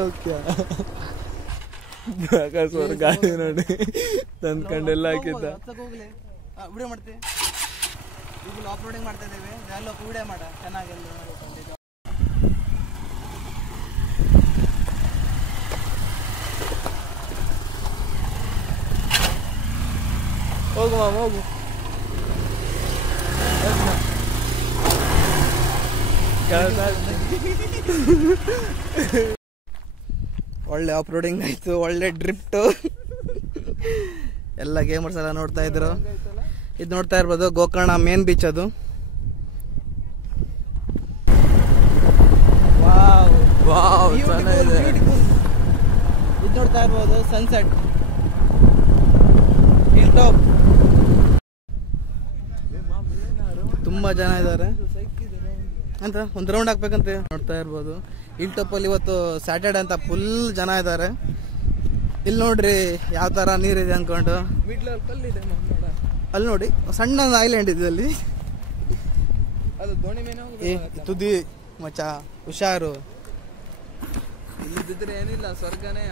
ಲೋಕ್ಯ ಗಾಡಿ ನೋಡಿ ತಂದ್ಕೊಂಡೆಲ್ಲ ಹಾಕಿದ್ದ. ವಿಡಿಯೋ ಮಾಡ್ತೀವಿ ಈಗ ಅಪ್ಲೋಡಿಂಗ್ ಮಾಡ್ತಾ ಇದ್ದೇವೆ. ಎಲ್ಲ ವಿಡಿಯೋ ಮಾಡ ಚೆನ್ನಾಗಿ ಹೋಗು ಮಾಮ ಹೋಗು. ಒಳ್ಳೆ ಅಪ್ಲೋಡಿಂಗ್ ಆಯ್ತು, ಒಳ್ಳೆ ಡ್ರಿಫ್ಟು. ಎಲ್ಲ ಗೇಮರ್ಸ್ ಎಲ್ಲ ನೋಡ್ತಾ ಇದ್ರು. ಇದು ನೋಡ್ತಾ ಇರ್ಬೋದು ಗೋಕರ್ಣ ಮೇನ್ ಬೀಚ್. ಅದು ಇದು ನೋಡ್ತಾ ಇರ್ಬೋದು ಸನ್ಸೆಟ್ ಹಿಲ್ ಟಾಪ್. ತುಂಬಾ ಜನ ಇದ್ದಾರೆ ಅಂತ ಒಂದು ರೌಂಡ್ ಹಾಕ್ಬೇಕಂತ ನೋಡ್ತಾ ಇರ್ಬೋದು. ಹಿಲ್ ಟಾಪ್ ಅಲ್ಲಿ ಇವತ್ತು ಸ್ಯಾಟರ್ಡೆ ಅಂತ ಫುಲ್ ಜನ ಇದ್ದಾರೆ. ಇಲ್ಲಿ ನೋಡ್ರಿ ಯಾವ ತರ ನೀರಿದೆ ಅನ್ಕೊಂಡು. ಅಲ್ಲಿ ನೋಡಿ ಸಣ್ಣ ಐಲ್ಯಾಂಡ್ ಇದೆ ಅಲ್ಲಿ. ಅದು ದೋಣಿ ಮೇಲೆ ತುದಿ ಮಚ್ಚ ಹುಷಾರು. ಇಲ್ಲಿದ್ರೆ ಏನಿಲ್ಲ ಸ್ವರ್ಗನೇ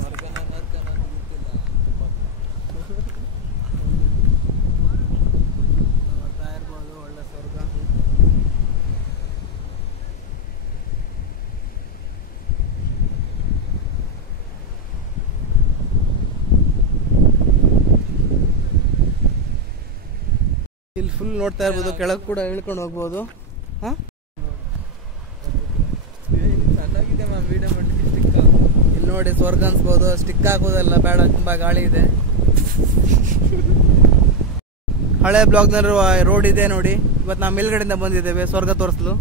ಸ್ವರ್ಗನ ನರ್ಕನ ಗೊತ್ತಿಲ್ಲ. ನೋಡ್ತಾ ಇರ್ಬೋದು ಒಳ್ಳೆ ಸ್ವರ್ಗ. ಇಲ್ಲಿ ಫುಲ್ ನೋಡ್ತಾ ಇರ್ಬೋದು. ಕೆಳಗೆ ಕೂಡ ಇಳ್ಕೊಂಡು ಹೋಗ್ಬೋದು. ಚೆನ್ನಾಗಿದೆ ಮ್ಯಾಮ್ ವಿಡಿಯೋ ಮಾಡ್ಲಿಕ್ಕೆ. ಸ್ಟಿಕ್ ಇಲ್ಲಿ ನೋಡಿ ಸ್ವರ್ಗ ಅನ್ಸ್ಬೋದು. ಸ್ಟಿಕ್ ಹಾಕೋದಲ್ಲ ಬೇಡ, ತುಂಬಾ ಗಾಳಿ ಇದೆ. ಹಳೆ ಬ್ಲಾಗ್ನಲ್ಲಿರುವ ರೋಡ್ ಇದೆ ನೋಡಿ. ಇವತ್ತು ನಾವು ಮೇಲ್ಗಡೆಯಿಂದ ಬಂದಿದ್ದೇವೆ ಸ್ವರ್ಗ ತೋರಿಸಲು.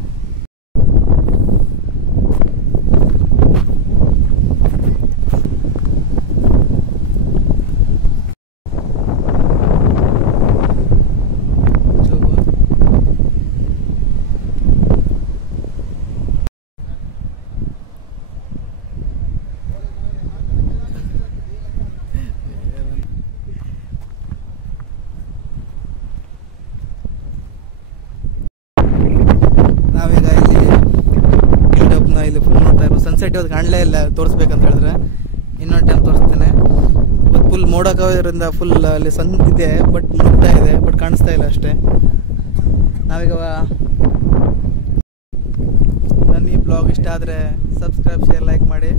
ನಾವೀಗ ಇಲ್ಲಿ ಫುಲ್ ನೋಡ್ತಾ ಇರೋ ಸನ್ಸೆಟ್ ಇವತ್ತು ಕಾಣಲೇ ಇಲ್ಲ. ತೋರಿಸ್ಬೇಕಂತ ಹೇಳಿದ್ರೆ ಇನ್ನೊಂದು ಟೈಮ್ ತೋರಿಸ್ತೇನೆ. ಇವತ್ತು ಫುಲ್ ಮೋಡ ಕವಿದ್ರಿಂದ ಫುಲ್ ಅಲ್ಲಿ ಸನ್ ಇದೆ, ಬಟ್ ಮುಗ್ತಾ ಇದೆ, ಬಟ್ ಕಾಣಿಸ್ತಾ ಇಲ್ಲ ಅಷ್ಟೇ. ನಾವೀಗ ನನ್ನ ಈ ಬ್ಲಾಗ್ ಇಷ್ಟ ಆದರೆ ಸಬ್ಸ್ಕ್ರೈಬ್, ಶೇರ್, ಲೈಕ್ ಮಾಡಿ.